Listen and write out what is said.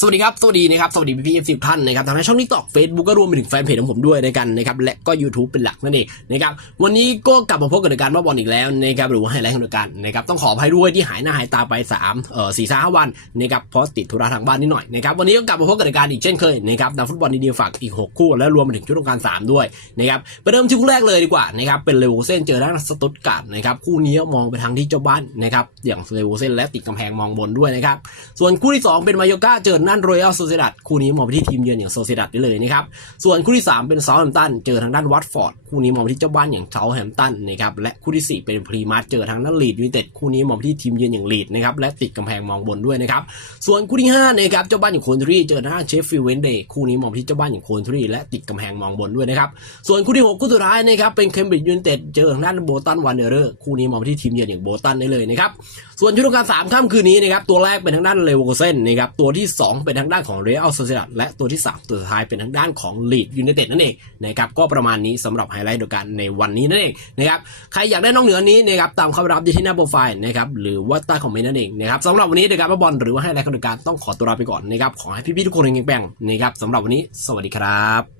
สวัสดีครับ สวัสดีนะครับ สวัสดีพี่พี่เอฟซีท่านนะครับทางช่องทิกตอกเฟซบุ๊กก็รวมไปถึงแฟนเพจของผมด้วยในกันนะครับและก็ YouTube เป็นหลักนั่นเองนะครับวันนี้ก็กลับมาพบกับรายการว่าบอลอีกแล้วนะครับหรือว่าไฮไลท์ของรายการนะครับต้องขออภัยด้วยที่หายหน้าหายตาไป3เอ่อสี่ห้าวันนะครับเพราะติดธุระทางบ้านนิดหน่อยนะครับวันนี้ก็กลับมาพบกับรายการอีกเช่นเคยนะครับนักฟุตบอลดีๆฝากอีก 6 คู่และรวมไปถึงชุดต้องการ 3 ด้วยนะครับไปเริ่มที่คู่แรกเลยดีกว่านะครับเป็นเลโวเซนเจอด้านสตุตการ์ดนะครับคู่นี้มองไปทางที่เจ้าบ้านนะครับอย่างเลโวเซนและติดกำแพงมองบนด้วยนะครับส่วนคู่ที่ 2 เป็นมายกาเจอนั่นรอยัลโซเซดัดคู่นี้มองไปที่ทีมเยือนอย่างโซเซดัดได้เลยนะครับส่วนคู่ที่ 3 เป็นเซาท์แฮมป์ตันเจอทางด้านวัตฟอร์ดคู่นี้มองไปที่เจ้าบ้านอย่างเซาท์แฮมป์ตันนะครับและคู่ทีสี่ 4 เป็นพรีมาร์เจอทางด้านลีดยูไนเต็ดคู่นี้มองไปที่ทีมเยือนอย่างลีดนะครับและติดกำแพงมองบนด้วยนะครับส่วนคู่ที่5นะครับเจ้าบ้านอย่างโคนทรีเจอทางด้านเชฟฟิลด์เวนเดย์คู่นี้มองไปที่เจ้าบ้านอย่างโคนทรีและติดกำแพงมองบนด้วยนะครับส่วนคู่ที่6คู่สุดท้ายนะครับเป็นเคมบริดจ์ยูไนเต็ดเจอทางด้านโบตันวันเดอร์คู่นี้มองไปที่ทีมเยือนอย่างโบตันได้เลยนะครับส่วนชุดการสามค่ำคืนนี้นะครับตัวแรกเป็นทางด้านเลเวอร์เซนนะครับตัวที่ 2เป็นทางด้านของเรอัลโซเซดัดและตัวที่ 3 ตัวสุดท้ายเป็นทางด้านของลีดยูไนเต็ดนั่นเองนะครับก็ประมาณนี้สำหรับไฮไลท์เดียการในวันนี้นั่นเองนะครับใครอยากได้น้องเหนือนี้นะครับตามเข้าไปรับที่หน้าโปรไฟล์นะครับหรือว่าใต้คอมเมนต์นั่นเองนะครับสำหรับวันนี้เดยวการบอลหรือว่าไฮไลท์ของรายการต้องขอตัวลาไปก่อนนะครับขอให้พี่ๆทุกคนเฮงๆแบ่งนะครับสำหรับวันนี้ สวัสดีครับ